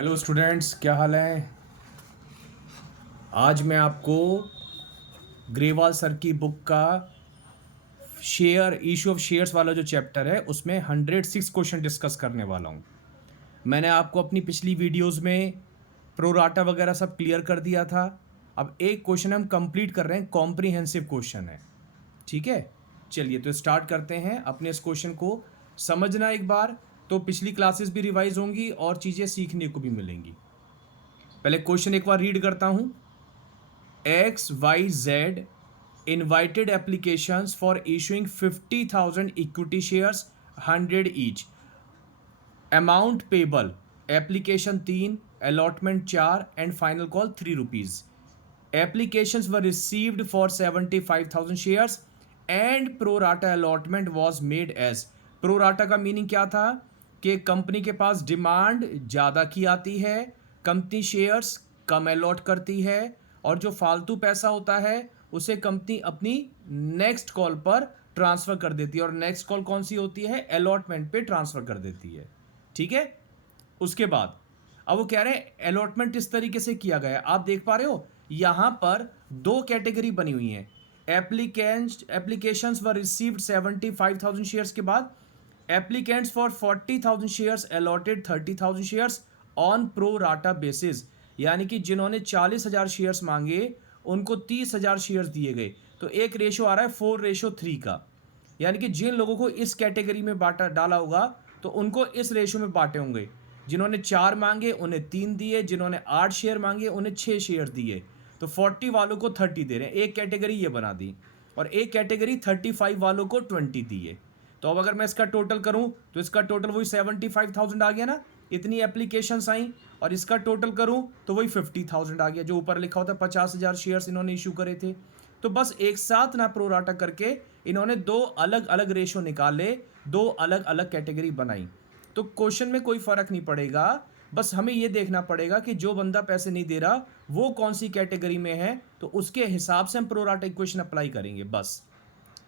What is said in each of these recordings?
Hello students, क्या हाल है। आज मैं आपको ग्रेवाल सर की बुक का शेयर इशू ऑफ शेयर्स वाला जो चैप्टर है उसमें 106 क्वेश्चन डिस्कस करने वाला हूँ। मैंने आपको अपनी पिछली वीडियोस में प्रोराटा वगैरह सब क्लियर कर दिया था। अब एक क्वेश्चन हम कंप्लीट कर रहे हैं, कॉम्प्रिहेंसिव क्वेश्चन है। ठीक है, चलिए तो स्टार्ट करते हैं अपने इस क्वेश्चन को। समझना एक बार, तो पिछली क्लासेस भी रिवाइज होंगी और चीज़ें सीखने को भी मिलेंगी। पहले क्वेश्चन एक बार रीड करता हूँ। XYZ invited applications for issuing 50,000 equity shares, 100 each. Amount payable, application 3, allotment 4 and final call 3 rupees. Applications were received for 75,000 shares and pro rata allotment was made as. Pro rata का meaning क्या था कि company के पास demand ज़्यादा की आती है, company shares कम allot करती है और जो फालतू पैसा होता है उसे कंपनी अपनी नेक्स्ट कॉल पर ट्रांसफ़र कर देती है। और नेक्स्ट कॉल कौन सी होती है? अलॉटमेंट पे ट्रांसफ़र कर देती है। ठीक है, उसके बाद अब वो कह रहे हैं अलॉटमेंट इस तरीके से किया गया है। आप देख पा रहे हो यहां पर दो कैटेगरी बनी हुई है। एप्लीकेशंस वर रिसीव्ड 75,000 शेयर्स के बाद applicants for 40,000 shares allotted 30,000 shares on pro rata basis, यानी कि जिन्होंने 40,000 शेयर्स मांगे उनको 30,000 शेयर्स दिए गए। तो एक रेशो आ रहा है 4:3 का, यानी कि जिन लोगों को इस कैटेगरी में बांटा डाला होगा तो उनको इस रेशो में बांटे होंगे। जिन्होंने 4 मांगे उन्हें 3 दिए, जिन्होंने 8 शेयर मांगे उन्हें 6 शेयर दिए। तो 40 वालों को 30 दे रहे हैं, एक कैटेगरी ये बना दी। और एक कैटेगरी 35 वालों को 20 दिए। तो अब अगर मैं इसका टोटल करूं तो इसका टोटल वही 75,000 आ गया ना, इतनी एप्लीकेशंस आई। और इसका टोटल करूं तो वही 50,000 आ गया, जो ऊपर लिखा होता है 50,000 शेयर्स इन्होंने इशू करे थे। तो बस एक साथ ना प्रोराटा करके इन्होंने दो अलग अलग रेशो निकाले, दो अलग अलग कैटेगरी बनाई। तो क्वेश्चन में कोई फर्क नहीं पड़ेगा, बस हमें यह देखना पड़ेगा कि जो बंदा पैसे नहीं दे रहा वो कौन सी कैटेगरी में है, तो उसके हिसाब से हम प्रोराटा इक्वेशन अप्लाई करेंगे। बस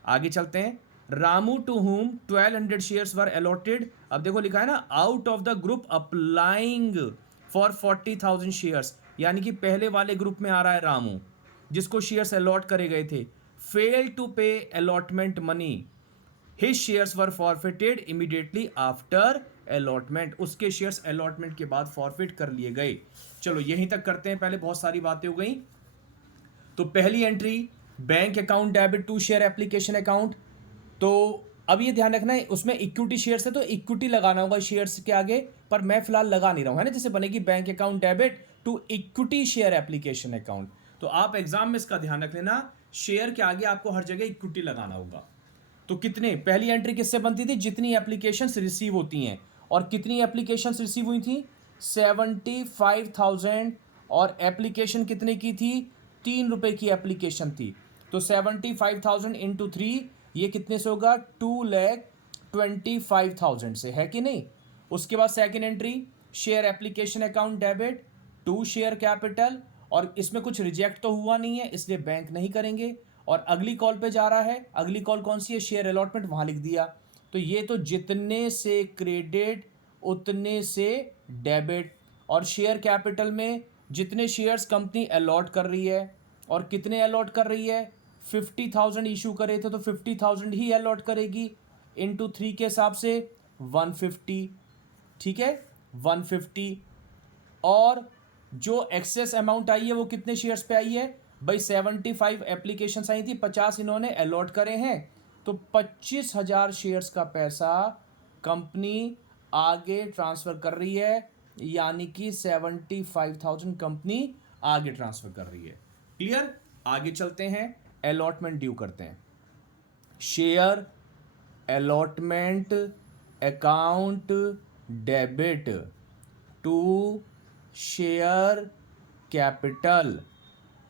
आगे चलते हैं। Ramu to whom 1200 shares were allotted. अब देखो लिखा है ना, out of the group applying for 40,000 shares, यानी कि पहले वाले ग्रुप में आ रहा है रामू जिसको शेयर्स अलॉट करे गए थे। फेल टू पे अलॉटमेंट मनी, हिज शेयर्स वर फॉरफिटेड इमीडिएटली आफ्टर अलॉटमेंट, उसके शेयर्स अलॉटमेंट के बाद फॉरफिट कर लिए गए। चलो यहीं तक करते हैं, पहले बहुत सारी बातें हो गई। तो पहली entry bank account debit to share application account. तो अब ये ध्यान रखना है उसमें इक्विटी शेयर्स है तो इक्विटी लगाना होगा शेयर्स के आगे, पर मैं फिलहाल लगा नहीं रहा हूं, है ना। जैसे बनेगी bank account debit to equity share application account. तो आप एग्जाम में इसका ध्यान रख लेना, शेयर के आगे आपको हर जगह इक्विटी लगाना होगा। तो कितने, पहली एंट्री किससे बनती थी? जितनी एप्लीकेशंस रिसीव होती हैं। और कितनी एप्लीकेशंस रिसीव हुई थी? 75,000। और एप्लीकेशन कितने की थी? 3 रुपए की एप्लीकेशन थी। तो 75,000 इंटू 3, ये कितने से होगा? 2,25,000 से, है कि नहीं। उसके बाद second entry share application account debit to share capital, और इसमें कुछ रिजेक्ट तो हुआ नहीं है इसलिए बैंक नहीं करेंगे। और अगली कॉल पे जा रहा है, अगली कॉल कौन सी है? शेयर अलॉटमेंट, वहां लिख दिया। तो ये तो जितने से क्रेडिट उतने से डेबिट। और शेयर कैपिटल में जितने शेयर्स कंपनी अलॉट कर रही है, और कितने अलॉट कर रही है? 50,000 इशू करे थे तो 50,000 ही अलॉट करेगी, इंटू 3 के हिसाब से 150। ठीक है, 150। और जो एक्सेस अमाउंट आई है वो कितने शेयर्स पे आई है भाई? 75 एप्लीकेशंस आई थी, 50 इन्होंने अलॉट करे हैं, तो 25,000 शेयर्स का पैसा कंपनी आगे ट्रांसफर कर रही है, यानी कि 75,000 कंपनी आगे ट्रांसफर कर रही है। क्लियर। आगे चलते हैं, अलॉटमेंट ड्यू करते हैं। Share allotment account debit to share capital.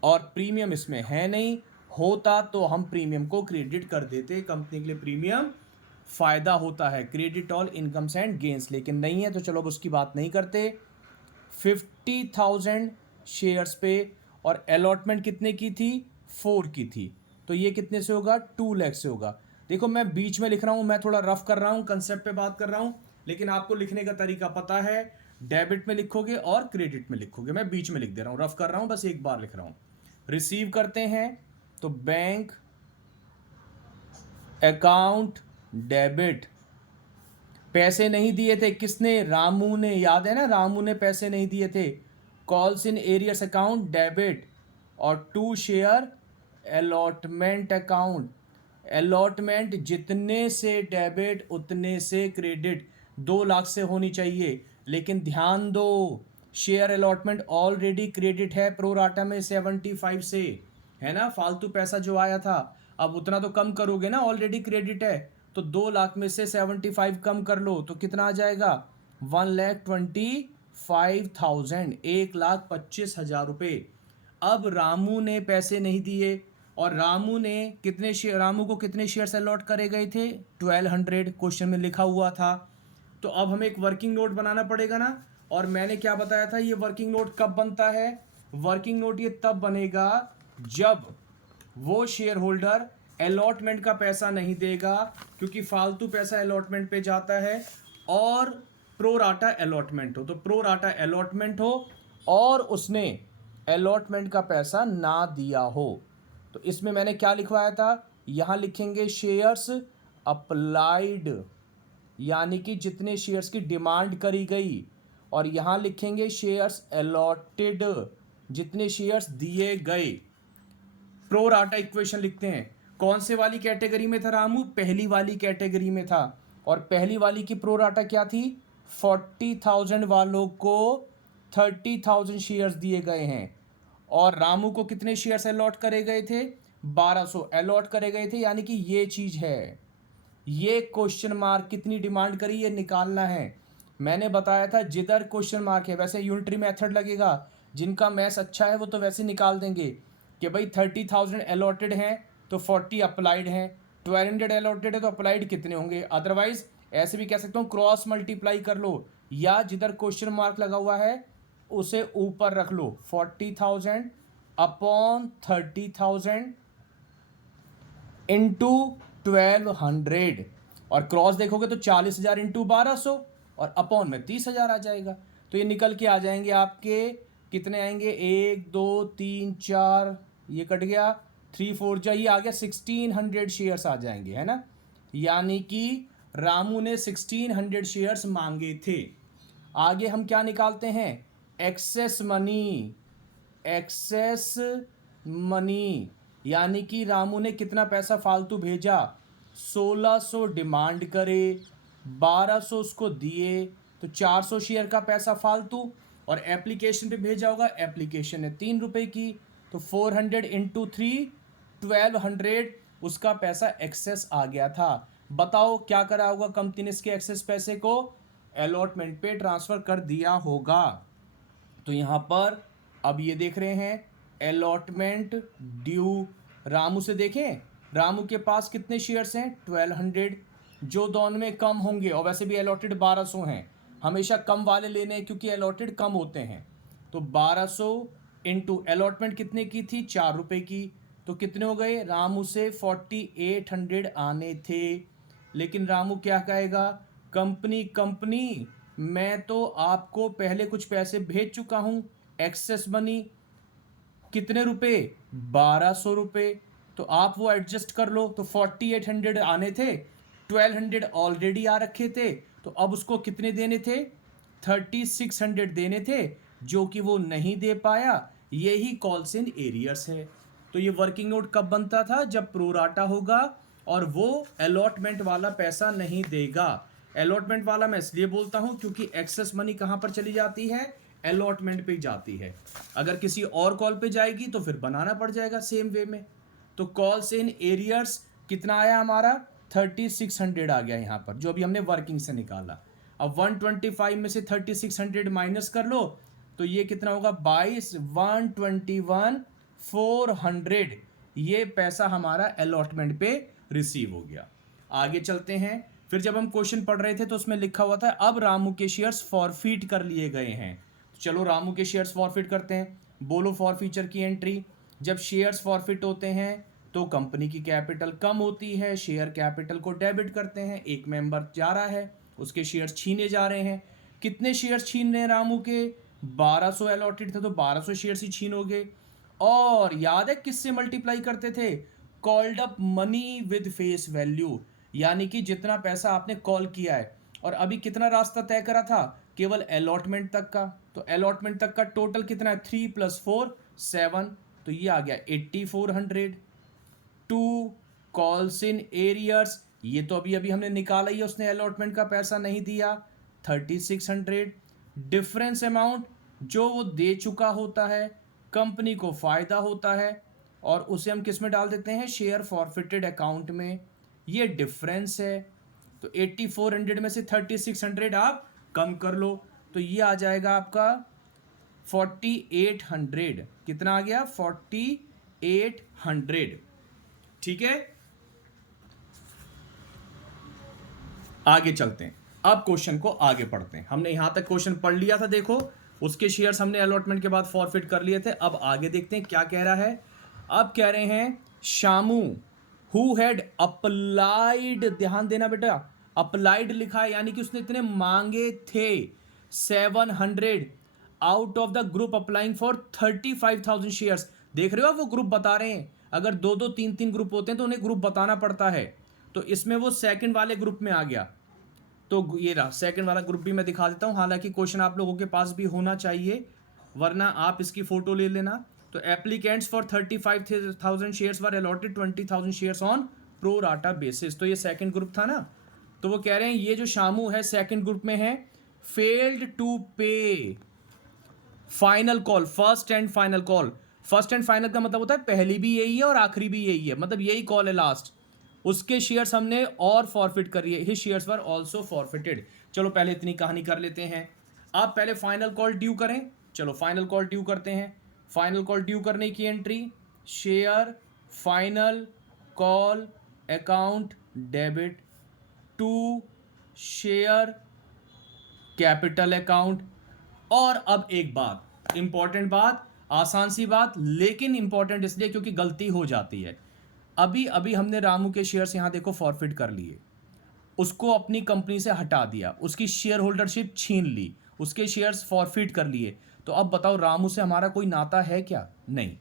और प्रीमियम इसमें है नहीं, होता तो हम प्रीमियम को क्रेडिट कर देते, कंपनी के लिए प्रीमियम फायदा होता है, credit all incomes and gains, लेकिन नहीं है तो चलो अब उसकी बात नहीं करते। 50,000 शेयर्स पे, और अलॉटमेंट कितने की थी? 4 की थी। तो ये कितने से होगा? 2 लाख से होगा। देखो मैं बीच में लिख रहा हूं, मैं थोड़ा रफ कर रहा हूं, कंसेप्ट पे बात कर रहा हूं, लेकिन आपको लिखने का तरीका पता है। डेबिट में लिखोगे और क्रेडिट में लिखोगे। मैं बीच में लिख दे रहा हूँ, रफ कर रहा हूँ, बस एक बार लिख रहा हूँ। रिसीव करते हैं तो बैंक अकाउंट डेबिट। पैसे नहीं दिए थे किसने? रामू ने, याद है ना, रामू ने पैसे नहीं दिए थे। Calls in arrears account debit. और to share allotment account. Allotment जितने से डेबिट उतने से क्रेडिट, 2 लाख से होनी चाहिए। लेकिन ध्यान दो, शेयर अलॉटमेंट ऑलरेडी क्रेडिट है प्रोराटा में 75 से, है ना, फालतू पैसा जो आया था। अब उतना तो कम करोगे ना, ऑलरेडी क्रेडिट है। तो 2 लाख में से 75 कम कर लो तो कितना आ जाएगा? 1,25,000, 1,25,000 रुपये। अब रामू ने पैसे नहीं दिए और रामू ने कितने शेयर, रामू को कितने शेयर्स अलॉट करे गए थे? 1200, क्वेश्चन में लिखा हुआ था। तो अब हमें एक वर्किंग नोट बनाना पड़ेगा ना। और मैंने क्या बताया था, ये वर्किंग नोट कब बनता है? वर्किंग नोट ये तब बनेगा जब वो शेयर होल्डर अलॉटमेंट का पैसा नहीं देगा, क्योंकि फालतू पैसा अलॉटमेंट पे जाता है, और प्रो राटा अलॉटमेंट हो। तो प्रो राटा अलॉटमेंट हो और उसने अलॉटमेंट का पैसा ना दिया हो। तो इसमें मैंने क्या लिखवाया था? यहाँ लिखेंगे शेयर्स अप्लाइड, यानी कि जितने शेयर्स की डिमांड करी गई। और यहाँ लिखेंगे शेयर्स अलॉटेड, जितने शेयर्स दिए गए। प्रो राटा इक्वेशन लिखते हैं। कौन से वाली कैटेगरी में था रामू? पहली वाली कैटेगरी में था। और पहली वाली की प्रो राटा क्या थी? 40,000 वालों को 30,000 शेयर्स दिए गए हैं। और रामू को कितने शेयर्स अलॉट करे गए थे? 1200 अलॉट करे गए थे। यानी कि ये चीज है, ये क्वेश्चन मार्क कितनी डिमांड करी ये निकालना है। मैंने बताया था जिधर क्वेश्चन मार्क है, वैसे यूनिटरी मेथड लगेगा। जिनका मैथ्स अच्छा है वो तो वैसे निकाल देंगे कि भाई 30,000 अलॉटेड हैं तो 40 अप्लाइड हैं, 1200 अलॉटेड है तो अप्लाइड कितने होंगे। अदरवाइज ऐसे भी कह सकता हूँ, क्रॉस मल्टीप्लाई कर लो, या जिधर क्वेश्चन मार्क लगा हुआ है उसे ऊपर रख लो। 40,000 अपॉन 30,000 इंटू 1200, और क्रॉस देखोगे तो 40,000 इंटू 1200, और अपॉन में 30,000 आ जाएगा। तो ये निकल के आ जाएंगे आपके, कितने आएंगे? 1 2 3 4, ये कट गया, 3 4 जा, ये आ गया 1600 शेयर्स आ जाएंगे, है ना। यानी कि रामू ने 1600 शेयर्स मांगे थे। आगे हम क्या निकालते हैं? Excess money. एक्सेस मनी यानी कि रामू ने कितना पैसा फालतू भेजा? 1600 डिमांड करे, 1200 उसको दिए, तो 400 शेयर का पैसा फालतू। और एप्लीकेशन पे भेजा होगा, एप्लीकेशन है 3 रुपए की, तो 400 इंटू 3, 1200 उसका पैसा एक्सेस आ गया था। बताओ क्या करा होगा कंपनी ने इसके एक्सेस पैसे को? अलॉटमेंट पे ट्रांसफर कर दिया होगा। तो यहाँ पर अब ये देख रहे हैं अलॉटमेंट ड्यू। रामू से देखें, रामू के पास कितने शेयर्स हैं? 1200, जो दोनों में कम होंगे, और वैसे भी अलॉटेड 1200 हैं, हमेशा कम वाले लेने हैं क्योंकि अलॉटेड कम होते हैं। तो 1200 इंटू अलॉटमेंट कितने की थी? 4 रुपए की, तो कितने हो गए? रामू से 4800 आने थे। लेकिन रामू क्या कहेगा? कंपनी मैं तो आपको पहले कुछ पैसे भेज चुका हूं, एक्सेस मनी कितने रुपए? 1200 रुपये। तो आप वो एडजस्ट कर लो। तो 4800 आने थे, 1200 ऑलरेडी आ रखे थे, तो अब उसको कितने देने थे? 3600 देने थे, जो कि वो नहीं दे पाया। यही कॉल्स इन एरियर्स है। तो ये वर्किंग नोट कब बनता था? जब प्रोराटा होगा और वो अलॉटमेंट वाला पैसा नहीं देगा। अलॉटमेंट वाला मैं इसलिए बोलता हूं क्योंकि एक्सेस मनी कहां पर चली जाती है? अलॉटमेंट पे जाती है। अगर किसी और कॉल पे जाएगी तो फिर बनाना पड़ जाएगा सेम वे में। तो कॉल्स इन एरियर्स कितना आया हमारा? 3600 आ गया यहाँ पर, जो अभी हमने वर्किंग से निकाला। अब 125 में से 3600 माइनस कर लो, तो ये कितना होगा? 22, 121, 400। ये पैसा हमारा अलॉटमेंट पे रिसीव हो गया। आगे चलते हैं। फिर जब हम क्वेश्चन पढ़ रहे थे तो उसमें लिखा हुआ था अब रामू के शेयर्स फॉरफिट कर लिए गए हैं। तो चलो रामू के शेयर्स फॉरफिट करते हैं। बोलो फॉरफीचर की एंट्री। जब शेयर्स फॉरफिट होते हैं तो कंपनी की कैपिटल कम होती है, शेयर कैपिटल को डेबिट करते हैं। एक मेंबर जा रहा है, उसके शेयर्स छीने जा रहे हैं। कितने शेयर्स छीन रहे हैं रामू के? 1200 अलॉटेड थे तो 1200 शेयर्स ही छीनोगे। और याद है किससे मल्टीप्लाई करते थे? Called up money with face value, यानी कि जितना पैसा आपने कॉल किया है। और अभी कितना रास्ता तय करा था? केवल अलॉटमेंट तक का। तो अलॉटमेंट तक का टोटल कितना है? 3 + 4 7, तो ये आ गया 8400। 2 कॉल्स इन एरियर्स, ये तो अभी अभी हमने निकाला ही है, उसने अलॉटमेंट का पैसा नहीं दिया, 3600। डिफरेंस अमाउंट जो वो दे चुका होता है, कंपनी को फायदा होता है, और उसे हम किस में डाल देते हैं? शेयर फॉरफिटेड अकाउंट में। ये डिफरेंस है। तो 8400 में से 3600 आप कम कर लो, तो ये आ जाएगा आपका 4800। कितना आ गया? 4800। ठीक है, आगे चलते हैं। अब क्वेश्चन को आगे पढ़ते हैं। हमने यहां तक क्वेश्चन पढ़ लिया था, देखो उसके शेयर्स हमने अलॉटमेंट के बाद फॉरफिट कर लिए थे। अब आगे देखते हैं क्या कह रहा है। अब कह रहे हैं शामू हु हैड अप्लाइड, ध्यान देना बेटा, अप्लाइड लिखा है यानी कि उसने इतने मांगे थे 700 out of the group applying for 35,000 shares. देख रहे हो, वो ग्रुप बता रहे हैं। अगर 2-2 3-3 ग्रुप होते हैं तो उन्हें ग्रुप बताना पड़ता है। तो इसमें वो सेकंड वाले ग्रुप में आ गया। तो ये रहा सेकंड वाला ग्रुप भी मैं दिखा देता हूँ। हालांकि क्वेश्चन आप लोगों के पास भी होना चाहिए, वरना आप इसकी फोटो ले लेना। तो applicants for 35,000 shares were allotted 20,000 shares on pro rata basis. तो ये सेकंड ग्रुप था ना। तो वो कह रहे हैं ये जो शामू है सेकंड ग्रुप में है, फेल्ड टू पे final call, first and final call. First and final का मतलब होता है पहली भी यही है और आखिरी भी यही है, मतलब यही कॉल है लास्ट। उसके शेयर्स हमने और फॉरफिट कर लिए, his shares were also forfeited. चलो पहले इतनी कहानी कर लेते हैं। आप पहले फाइनल कॉल ड्यू करें। चलो फाइनल कॉल ड्यू करते हैं। फाइनल कॉल ड्यू करने की entry, share final call account debit to share capital account. और अब एक बात, इंपॉर्टेंट बात, आसान सी बात लेकिन इंपॉर्टेंट इसलिए क्योंकि गलती हो जाती है। अभी अभी हमने रामू के शेयर्स यहां देखो फॉरफिट कर लिए, उसको अपनी कंपनी से हटा दिया, उसकी शेयर होल्डरशिप छीन ली, उसके शेयर्स फॉरफिट कर लिए। तो अब बताओ रामू से हमारा कोई नाता है क्या? नहीं।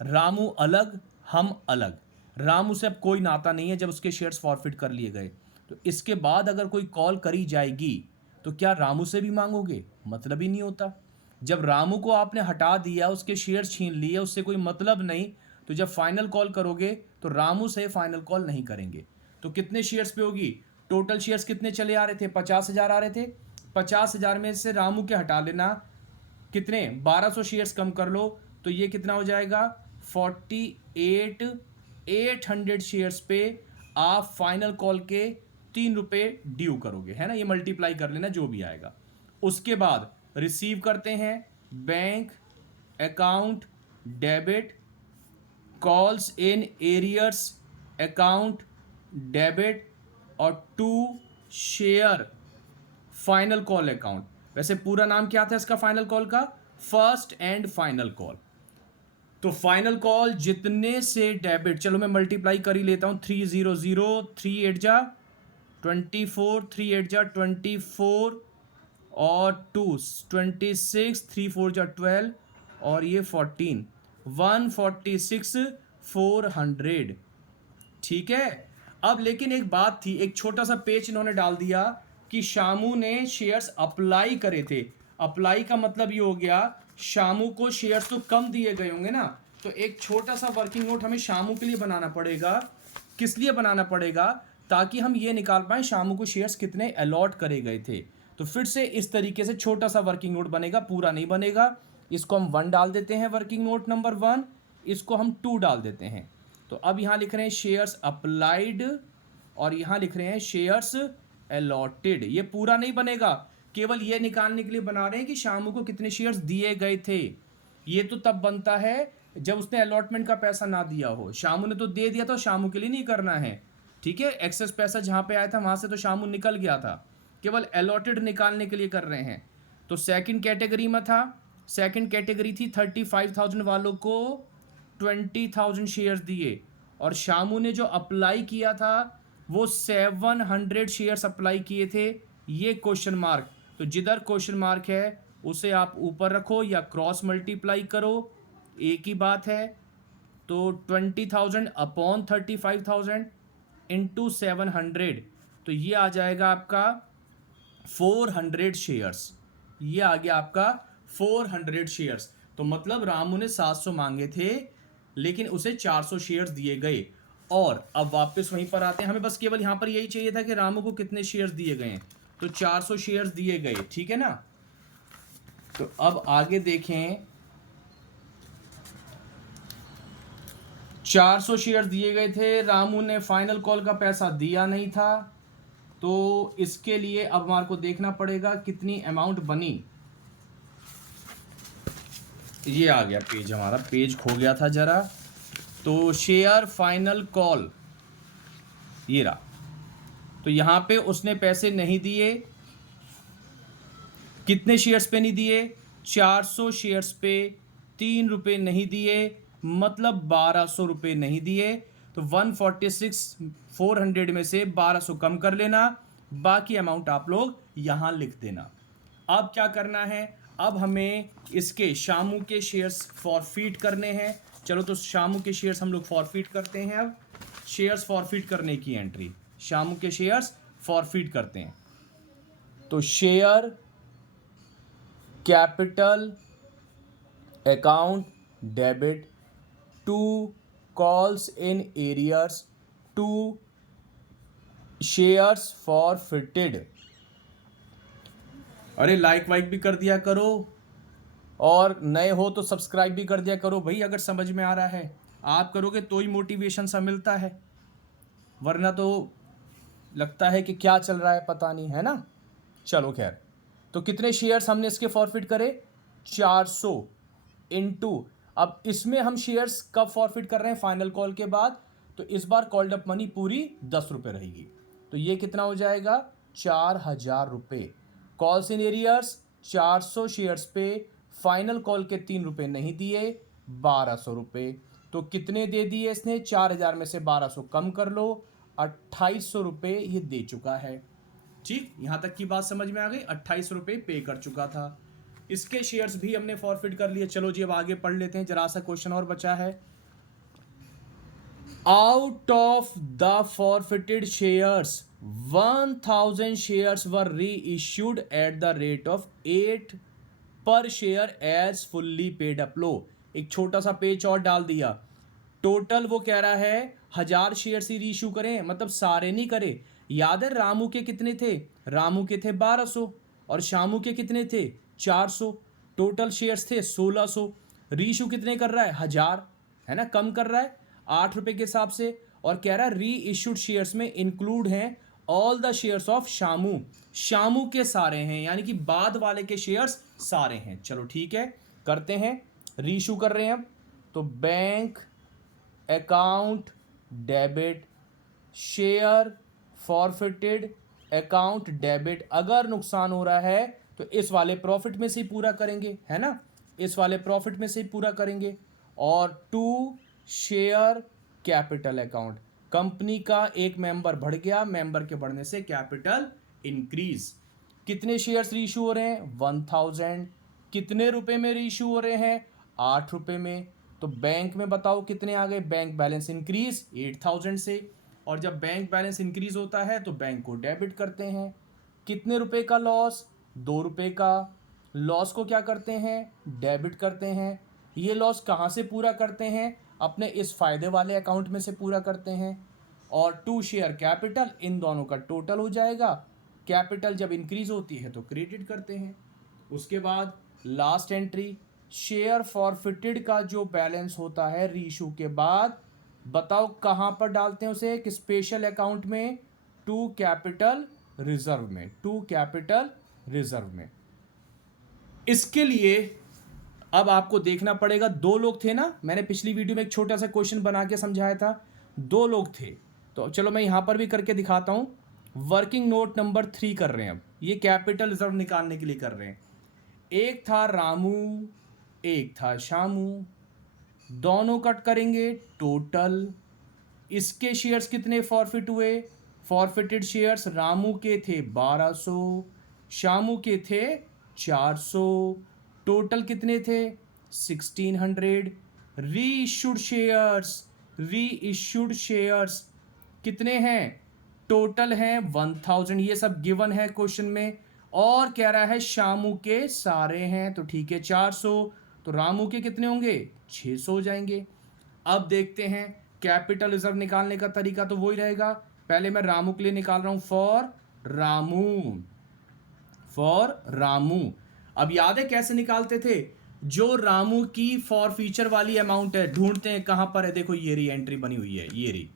रामू अलग, हम अलग। रामू से अब कोई नाता नहीं है जब उसके शेयर्स फॉरफिट कर लिए गए। तो इसके बाद अगर कोई कॉल करी जाएगी तो क्या रामू से भी मांगोगे? मतलब ही नहीं होता। जब रामू को आपने हटा दिया, उसके शेयर्स छीन लिए, उससे कोई मतलब नहीं, तो जब फाइनल कॉल करोगे तो रामू से फाइनल कॉल नहीं करेंगे। तो कितने शेयर्स पे होगी? टोटल शेयर्स कितने चले आ रहे थे? 50,000 आ रहे थे। 50,000 में से रामू के हटा लेना, कितने? 1200 शेयर्स कम कर लो, तो ये कितना हो जाएगा? 48,800 शेयर्स पे आप फाइनल कॉल के 3 रुपये ड्यू करोगे, है ना। ये मल्टीप्लाई कर लेना जो भी आएगा। उसके बाद रिसीव करते हैं bank account debit, calls in arrears account debit, और to share final call account. वैसे पूरा नाम क्या था इसका फाइनल कॉल का? First and final call. तो फाइनल कॉल जितने से डेबिट, चलो मैं मल्टीप्लाई कर ही लेता हूं। 300, 3 8 जा 24, 3 8 जा 24, और 2 26, 3 4 जा 12, और ये 14, 146,400। ठीक है। अब लेकिन एक बात थी, एक छोटा सा पेच इन्होंने डाल दिया कि शामू ने शेयर्स अप्लाई करे थे। अप्लाई का मतलब ये हो गया शामू को शेयर्स तो कम दिए गए होंगे ना, तो एक छोटा सा वर्किंग नोट हमें शामू के लिए बनाना पड़ेगा। किस लिए बनाना पड़ेगा? ताकि हम ये निकाल पाए शामू को शेयर्स कितने अलॉट करे गए थे। तो फिर से इस तरीके से छोटा सा वर्किंग नोट बनेगा, पूरा नहीं बनेगा। इसको हम 1 डाल देते हैं, वर्किंग नोट नंबर 1। इसको हम 2 डाल देते हैं। तो अब यहाँ लिख रहे हैं शेयर्स अप्लाइड, और यहाँ लिख रहे हैं शेयर्स अलॉटेड। ये पूरा नहीं बनेगा, केवल ये निकालने के लिए बना रहे हैं कि शामू को कितने शेयर्स दिए गए थे। ये तो तब बनता है जब उसने अलॉटमेंट का पैसा ना दिया हो। शामू ने तो दे दिया, तो शामू के लिए नहीं करना है। ठीक है, एक्सेस पैसा जहाँ पे आया था वहाँ से तो शामू निकल गया था, केवल अलॉटेड निकालने के लिए कर रहे हैं। तो सेकंड कैटेगरी में था, सेकंड कैटेगरी थी 35,000 वालों को 20,000 शेयर्स दिए, और शामू ने जो अप्लाई किया था वो 700 शेयर्स अप्लाई किए थे। ये क्वेश्चन मार्क तो जिधर क्वेश्चन मार्क है उसे आप ऊपर रखो या क्रॉस मल्टीप्लाई करो, एक ही बात है। तो 20,000 अपॉन 35,000 इंटू 700, तो ये आ जाएगा आपका 400 शेयर्स। ये आ गया आपका 400 शेयर्स। तो मतलब रामू ने 700 मांगे थे लेकिन उसे 400 शेयर्स दिए गए। और अब वापस वहीं पर आते हैं, हमें बस केवल यहां पर यही चाहिए था कि रामू को कितने शेयर्स दिए गए हैं, तो 400 शेयर्स दिए गए, ठीक है ना। तो अब आगे देखें, 400 शेयर्स दिए गए थे, रामू ने फाइनल कॉल का पैसा दिया नहीं था, तो इसके लिए अब हमारे को देखना पड़ेगा कितनी अमाउंट बनी। ये आ गया पेज, हमारा पेज खो गया था जरा। तो शेयर फाइनल कॉल ये रहा। तो यहां पे उसने पैसे नहीं दिए, कितने शेयर्स पे नहीं दिए, 400 शेयर्स पे 3 रुपए नहीं दिए, मतलब 1200 रुपए नहीं दिए। तो 146 400 में से 1200 कम कर लेना, बाकी अमाउंट आप लोग यहां लिख देना। अब क्या करना है, अब हमें इसके शामू के शेयर्स फॉरफीट करने हैं। चलो तो शामू के शेयर्स हम लोग फॉरफीट करते हैं। अब शेयर्स फॉरफीट करने की एंट्री, शामू के शेयर्स फॉरफीट करते हैं। तो share capital account debit to calls in arrears to shares forfeited. अरे लाइक वाइक भी कर दिया करो और नए हो तो सब्सक्राइब भी कर दिया करो भाई, अगर समझ में आ रहा है। आप करोगे तो ही मोटिवेशन सा मिलता है, वरना तो लगता है कि क्या चल रहा है पता नहीं, है ना। चलो खैर, तो कितने शेयर्स हमने इसके फॉरफिट करे, 400 इंटू, अब इसमें हम शेयर्स कब फॉरफिट कर रहे हैं, फाइनल कॉल के बाद। तो इस बार कॉल्ड अप मनी पूरी 10 रुपये रहेगी, तो ये कितना हो जाएगा, 4,000 रुपये। कॉल्स इन एरियर्स 400 शेयर्स पे फाइनल कॉल के 3 रुपये नहीं दिए, 1200 रुपये। तो कितने दे दिए इसने, 4,000 में से 1200 कम कर लो, 2800 रुपये ये दे चुका है। ठीक, यहां तक की बात समझ में आ गई, 2800 रुपये पे कर चुका था। इसके शेयर्स भी हमने फॉरफिट कर लिए। चलो जी अब आगे पढ़ लेते हैं, जरा सा क्वेश्चन और बचा है। Out of the forfeited shares 1000 shares were reissued at the rate of 8 per share as fully paid up. लो एक छोटा सा पेज और डाल दिया। टोटल वो कह रहा है 1000 शेयर ही री इश्यू करें, मतलब सारे नहीं करे। याद है रामू के कितने थे, रामू के थे 1200 और शामू के कितने थे 400, टोटल शेयर्स थे 1600। री इशू कितने कर रहा है, 1000, है ना, कम कर रहा है 8 रुपए के हिसाब से। और कह रहा है री इशूड शेयर्स में इंक्लूड हैं all the shares of Shamu, Shamu के सारे हैं, यानी कि बाद वाले के शेयर्स सारे हैं। चलो ठीक है, करते हैं, री इशू कर रहे हैं अब। तो bank account debit share forfeited account debit. अगर नुकसान हो रहा है तो इस वाले प्रॉफिट में से ही पूरा करेंगे, है ना, इस वाले प्रॉफिट में से ही पूरा करेंगे। और to share capital account, company का एक मेंबर बढ़ गया, मेंबर के बढ़ने से कैपिटल इंक्रीज। कितने शेयर्स रीइश्यू हो रहे हैं, 1000। कितने रुपए में रीइश्यू हो रहे हैं, 8 रुपए में। तो बैंक में बताओ कितने आ गए, बैंक बैलेंस इंक्रीज 8000 से। और जब बैंक बैलेंस इंक्रीज होता है तो बैंक को डेबिट करते हैं। कितने रुपए का लॉस, 2 रुपए का। लॉस को क्या करते हैं, डेबिट करते हैं। ये लॉस कहाँ से पूरा करते हैं, अपने इस फायदे वाले अकाउंट में से पूरा करते हैं। और टू शेयर कैपिटल, इन दोनों का टोटल हो जाएगा। कैपिटल जब इंक्रीज होती है तो क्रेडिट करते हैं। उसके बाद लास्ट एंट्री, शेयर फॉरफिटेड का जो बैलेंस होता है रीइशू के बाद, बताओ कहाँ पर डालते हैं उसे, एक स्पेशल अकाउंट में, टू कैपिटल रिजर्व में, टू कैपिटल रिजर्व में। इसके लिए अब आपको देखना पड़ेगा, 2 लोग थे ना, मैंने पिछली वीडियो में एक छोटा सा क्वेश्चन बना के समझाया था, 2 लोग थे। तो चलो मैं यहां पर भी करके दिखाता हूं। वर्किंग नोट नंबर 3 कर रहे हैं, अब ये कैपिटल रिजर्व निकालने के लिए कर रहे हैं। एक था रामू, एक था शामू, दोनों कट करेंगे टोटल। इसके शेयर्स कितने फॉरफिट हुए, फॉरफिटेड शेयर्स रामू के थे 1200, शामू के थे 400, टोटल कितने थे 1600। रीइश्यूड शेयर्स कितने हैं, टोटल हैं 1000। ये सब गिवन है क्वेश्चन में, और कह रहा है शामू के सारे हैं, तो ठीक है 400, तो रामू के कितने होंगे 600 हो जाएंगे। अब देखते हैं कैपिटल रिजर्व निकालने का तरीका, तो वही रहेगा। पहले मैं रामू के लिए निकाल रहा हूं, फॉर रामू। अब याद है कैसे निकालते थे, जो रामू की फॉर फीचर वाली अमाउंट है, ढूंढते हैं कहां पर है, देखो ये रही एंट्री बनी हुई है, ये रही।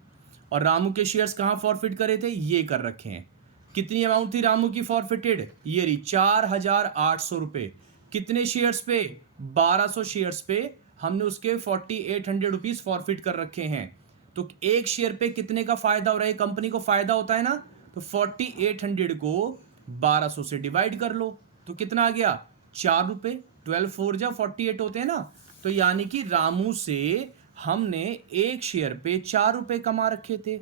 और रामू के शेयर्स कहां फॉरफिट करे थे, ये कर रखे हैं। कितनी अमाउंट थी रामू की फॉरफिटेड, ये रही 4800 रुपये। कितने शेयर्स पे, 1200 शेयर्स पे हमने उसके 4800 रुपीज फॉरफिट कर रखे हैं। तो एक शेयर पे कितने का फायदा हो रहा है, कंपनी को फायदा होता है ना, तो 4800 को 1200 से डिवाइड कर लो, तो कितना आ गया 4 रुपये। 12 4 जा 48 होते हैं ना, तो यानी कि रामू से हमने एक शेयर पे 4 रुपये कमा रखे थे,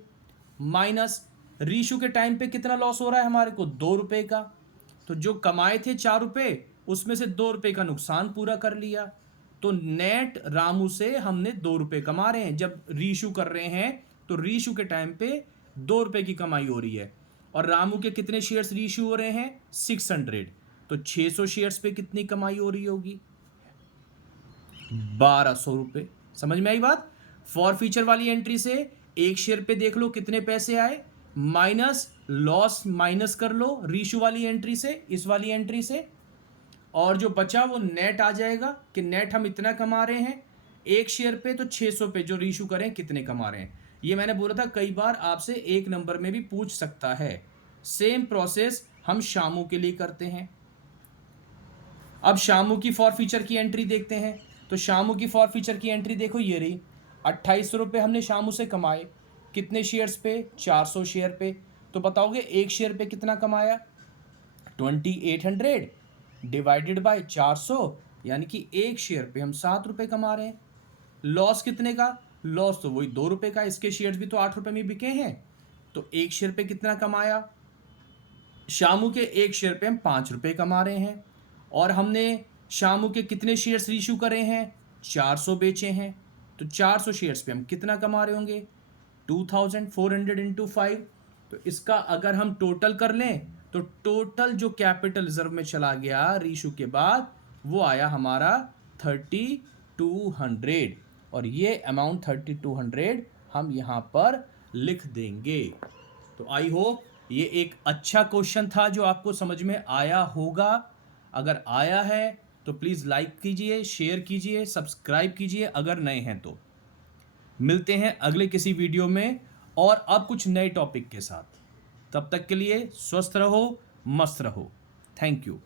माइनस रीशू के टाइम पे कितना लॉस हो रहा है हमारे को 2 रुपये का। तो जो कमाए थे 4 रुपये, उसमें से 2 रुपये का नुकसान पूरा कर लिया। तो नेट रामू से हमने 2 रुपये कमा रहे हैं। जब रीशू कर रहे हैं तो रीशू के टाइम पे 2 रुपये की कमाई हो रही है। और रामू के कितने शेयर्स रीशू हो रहे हैं 600, तो 600 शेयर्स पे कितनी कमाई हो रही होगी 1200 रुपये। समझ में आई बात। फॉर फीचर वाली एंट्री से एक शेयर पे देख लो कितने पैसे आए, माइनस लॉस माइनस कर लो रीशू वाली एंट्री से, इस वाली एंट्री से, और जो बचा वो नेट आ जाएगा कि नेट हम इतना कमा रहे हैं एक शेयर पे, तो 600 पे जो रीशू करें कितने कमा रहे हैं। ये मैंने बोला था कई बार आपसे एक नंबर में भी पूछ सकता है। सेम प्रोसेस हम शामू के लिए करते हैं। अब शामू की फॉर फीचर की एंट्री देखते हैं। तो शामू की फॉर फीचर की एंट्री देखो, ये रही 2800 रुपये हमने शामू से कमाए। कितने शेयर्स पे, 400 शेयर पे। तो बताओगे एक शेयर पे कितना कमाया 2800 डिवाइडेड बाय 400, यानी कि एक शेयर पे हम 7 रुपये कमा रहे हैं। लॉस कितने का, लॉस तो वही 2 रुपये का, इसके शेयर्स भी तो 8 रुपये में बिके हैं। तो एक शेयर पे कितना कमाया, शामू के एक शेयर पे हम 5 रुपये कमा रहे हैं। और हमने शामू के कितने शेयर्स रीशू करे हैं 400 बेचे हैं, तो 400 शेयर्स पे हम कितना कमा रहे होंगे 2400 इंटू 5। तो इसका अगर हम टोटल कर लें तो टोटल जो कैपिटल रिजर्व में चला गया रीशू के बाद वो आया हमारा 3200, और ये अमाउंट 3200 हम यहाँ पर लिख देंगे। तो आई होप ये एक अच्छा क्वेश्चन था जो आपको समझ में आया होगा। अगर आया है तो प्लीज़ लाइक कीजिए, शेयर कीजिए, सब्सक्राइब कीजिए अगर नए हैं तो। मिलते हैं अगले किसी वीडियो में और अब कुछ नए टॉपिक के साथ। तब तक के लिए स्वस्थ रहो, मस्त रहो। Thank you.